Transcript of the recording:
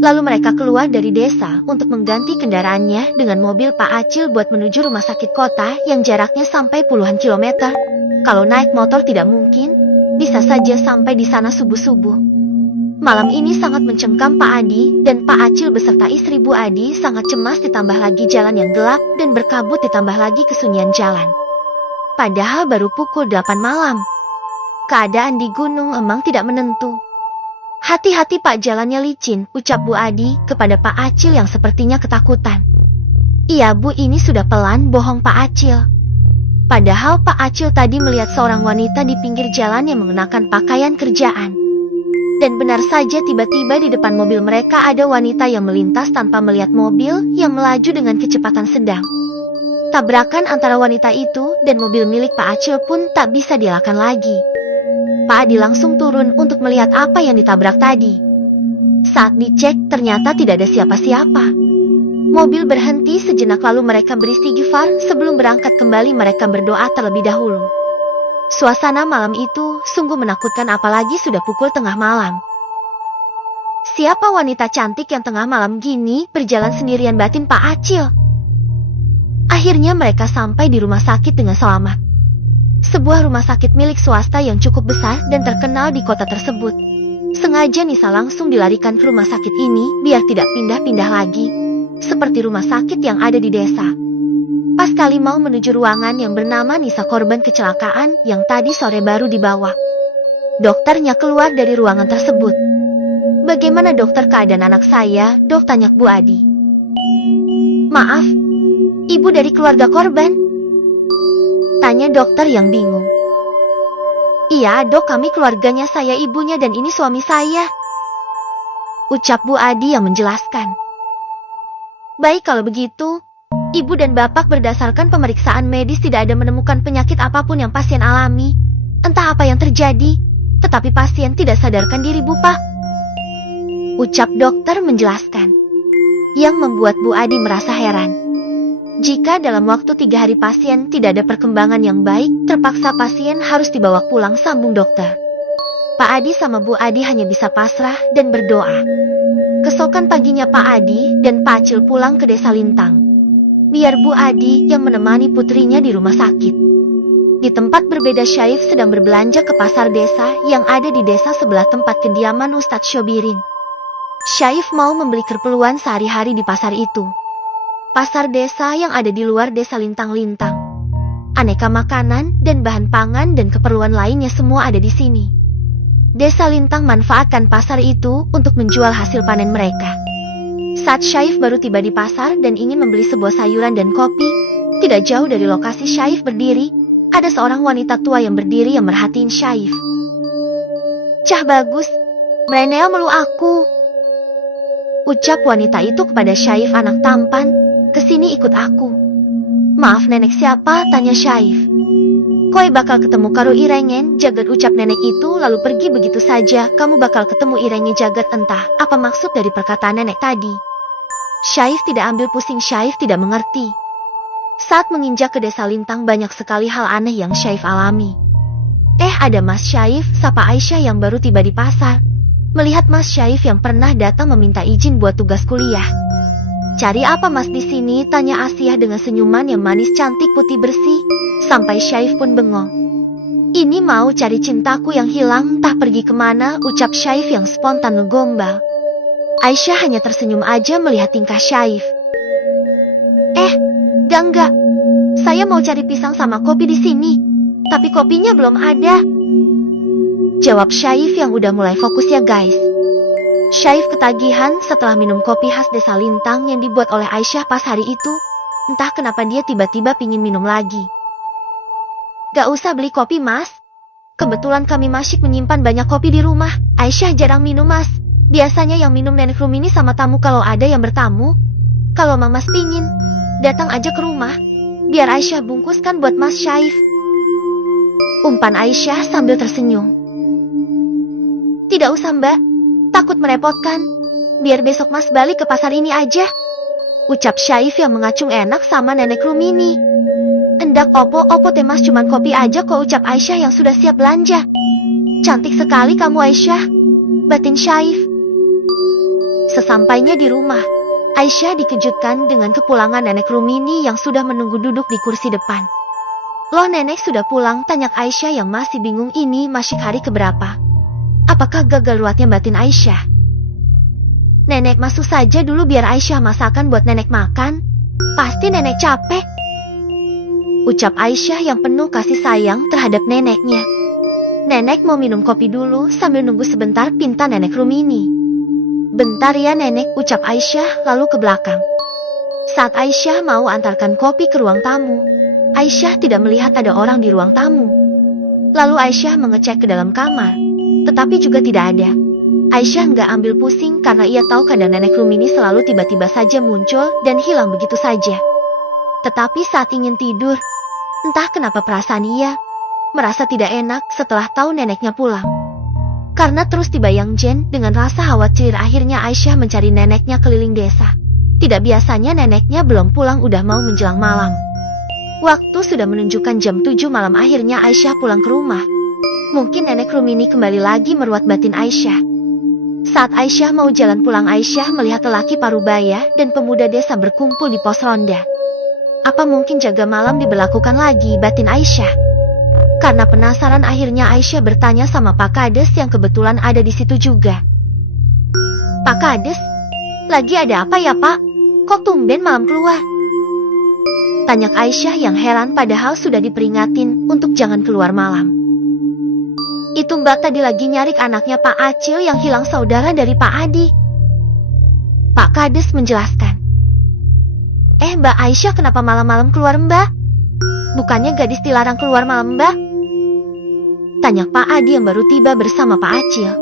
Lalu mereka keluar dari desa untuk mengganti kendaraannya dengan mobil Pak Acil buat menuju rumah sakit kota yang jaraknya sampai puluhan kilometer. Kalau naik motor tidak mungkin, bisa saja sampai di sana subuh-subuh. Malam ini sangat mencengkam Pak Adi, dan Pak Acil beserta istri Bu Adi sangat cemas ditambah lagi jalan yang gelap dan berkabut ditambah lagi kesunyian jalan. Padahal baru pukul 8 malam. Keadaan di gunung emang tidak menentu. Hati-hati Pak, jalannya licin, ucap Bu Adi kepada Pak Acil yang sepertinya ketakutan. Iya Bu, ini sudah pelan, bohong Pak Acil. Padahal Pak Acil tadi melihat seorang wanita di pinggir jalan yang mengenakan pakaian kerjaan. Dan benar saja tiba-tiba di depan mobil mereka ada wanita yang melintas tanpa melihat mobil yang melaju dengan kecepatan sedang. Tabrakan antara wanita itu dan mobil milik Pak Acil pun tak bisa dielakkan lagi. Pak Adi langsung turun untuk melihat apa yang ditabrak tadi. Saat dicek ternyata tidak ada siapa-siapa. Mobil berhenti sejenak lalu mereka beristighfar sebelum berangkat kembali mereka berdoa terlebih dahulu. Suasana malam itu sungguh menakutkan apalagi sudah pukul tengah malam. Siapa wanita cantik yang tengah malam gini berjalan sendirian, batin Pak Acil. Akhirnya mereka sampai di rumah sakit dengan selamat. Sebuah rumah sakit milik swasta yang cukup besar dan terkenal di kota tersebut. Sengaja Nisa langsung dilarikan ke rumah sakit ini biar tidak pindah-pindah lagi, seperti rumah sakit yang ada di desa. Pas kali mau menuju ruangan yang bernama Nisa, korban kecelakaan yang tadi sore baru dibawa. Dokternya keluar dari ruangan tersebut. Bagaimana dokter keadaan anak saya, Dok, tanya Bu Adi. Maaf, ibu dari keluarga korban? Tanya dokter yang bingung. Iya Dok, kami keluarganya, saya ibunya dan ini suami saya, ucap Bu Adi yang menjelaskan. Baik kalau begitu, Ibu dan Bapak berdasarkan pemeriksaan medis tidak ada menemukan penyakit apapun yang pasien alami. Entah apa yang terjadi, tetapi pasien tidak sadarkan diri Bu Pak, ucap dokter menjelaskan. Yang membuat Bu Adi merasa heran. Jika dalam waktu 3 hari pasien tidak ada perkembangan yang baik, terpaksa pasien harus dibawa pulang, sambung dokter. Pak Adi sama Bu Adi hanya bisa pasrah dan berdoa. Keesokan paginya Pak Adi dan Pak Acil pulang ke desa Lintang. Biar Bu Adi yang menemani putrinya di rumah sakit. Di tempat berbeda, Syaif sedang berbelanja ke pasar desa yang ada di desa sebelah tempat kediaman Ustadz Syobirin. Syaif mau membeli keperluan sehari-hari di pasar itu. Pasar desa yang ada di luar desa Lintang-Lintang. Aneka makanan dan bahan pangan dan keperluan lainnya semua ada di sini. Desa Lintang manfaatkan pasar itu untuk menjual hasil panen mereka. Saat Syaif baru tiba di pasar dan ingin membeli sebuah sayuran dan kopi, tidak jauh dari lokasi Syaif berdiri, ada seorang wanita tua yang berdiri yang merhatiin Syaif. Cah bagus, mereneo melu aku, ucap wanita itu kepada Syaif, anak tampan, kesini ikut aku. Maaf nenek, siapa? Tanya Syaif. Koe bakal ketemu karo Irengen Jagat, ucap nenek itu lalu pergi begitu saja. Kamu bakal ketemu Irengen Jagat, entah apa maksud dari perkataan nenek tadi. Syaif tidak ambil pusing, Syaif tidak mengerti. Saat menginjak ke desa Lintang banyak sekali hal aneh yang Syaif alami. Ada Mas Syaif, sapa Aisyah yang baru tiba di pasar. Melihat Mas Syaif yang pernah datang meminta izin buat tugas kuliah. Cari apa Mas di sini? Tanya Asiah dengan senyuman yang manis, cantik, putih bersih. Sampai Syaif pun bengong. Ini mau cari cintaku yang hilang, entah pergi kemana, ucap Syaif yang spontan ngegombal. Aisyah hanya tersenyum aja melihat tingkah Syaif. Enggak. Saya mau cari pisang sama kopi di sini. Tapi kopinya belum ada, jawab Syaif yang udah mulai fokus ya guys. Syaif ketagihan setelah minum kopi khas desa Lintang yang dibuat oleh Aisyah pas hari itu. Entah kenapa dia tiba-tiba pingin minum lagi. Gak usah beli kopi Mas. Kebetulan kami masih menyimpan banyak kopi di rumah. Aisyah jarang minum Mas. Biasanya yang minum nenek Rumini sama tamu kalau ada yang bertamu. Kalau Mas pingin, datang aja ke rumah. Biar Aisyah bungkuskan buat Mas Syaif, umpan Aisyah sambil tersenyum. Tidak usah Mbak, takut merepotkan. Biar besok Mas balik ke pasar ini aja, ucap Syaif yang mengacung enak sama nenek Rumini. Endak opo teh Mas, cuman kopi aja kok, ucap Aisyah yang sudah siap belanja. Cantik sekali kamu Aisyah, batin Syaif. Sesampainya di rumah, Aisyah dikejutkan dengan kepulangan nenek Rumini yang sudah menunggu duduk di kursi depan. "Loh, nenek sudah pulang?" tanya Aisyah yang masih bingung ini masih hari keberapa. Apakah gagal ruwetnya batin Aisyah? "Nenek masuk saja dulu biar Aisyah masakan buat nenek makan. Pasti nenek capek," ucap Aisyah yang penuh kasih sayang terhadap neneknya. "Nenek mau minum kopi dulu sambil nunggu sebentar," pinta nenek Rumini. "Bentar ya nenek," ucap Aisyah lalu ke belakang. Saat Aisyah mau antarkan kopi ke ruang tamu, Aisyah tidak melihat ada orang di ruang tamu. Lalu Aisyah mengecek ke dalam kamar, tetapi juga tidak ada. Aisyah nggak ambil pusing karena ia tahu kadang nenek Rumini selalu tiba-tiba saja muncul dan hilang begitu saja. Tetapi saat ingin tidur, entah kenapa perasaan ia merasa tidak enak setelah tahu neneknya pulang. Karena terus dibayang Jen, dengan rasa khawatir akhirnya Aisyah mencari neneknya keliling desa. Tidak biasanya neneknya belum pulang udah mau menjelang malam. Waktu sudah menunjukkan jam 7 malam akhirnya Aisyah pulang ke rumah. Mungkin nenek Rumini kembali lagi meruat batin Aisyah. Saat Aisyah mau jalan pulang, Aisyah melihat lelaki parubaya dan pemuda desa berkumpul di pos ronda. Apa mungkin jaga malam diberlakukan lagi batin Aisyah? Karena penasaran akhirnya Aisyah bertanya sama Pak Kades yang kebetulan ada di situ juga. "Pak Kades, lagi ada apa ya Pak? Kok tumben malam keluar?" tanya Aisyah yang heran padahal sudah diperingatin untuk jangan keluar malam. "Itu Mbak tadi lagi nyari anaknya Pak Acil yang hilang, saudara dari Pak Adi," Pak Kades menjelaskan. Mbak Aisyah kenapa malam-malam keluar Mbak? Bukannya gadis dilarang keluar malam Mbak?" tanya Pak Adi yang baru tiba bersama Pak Acil.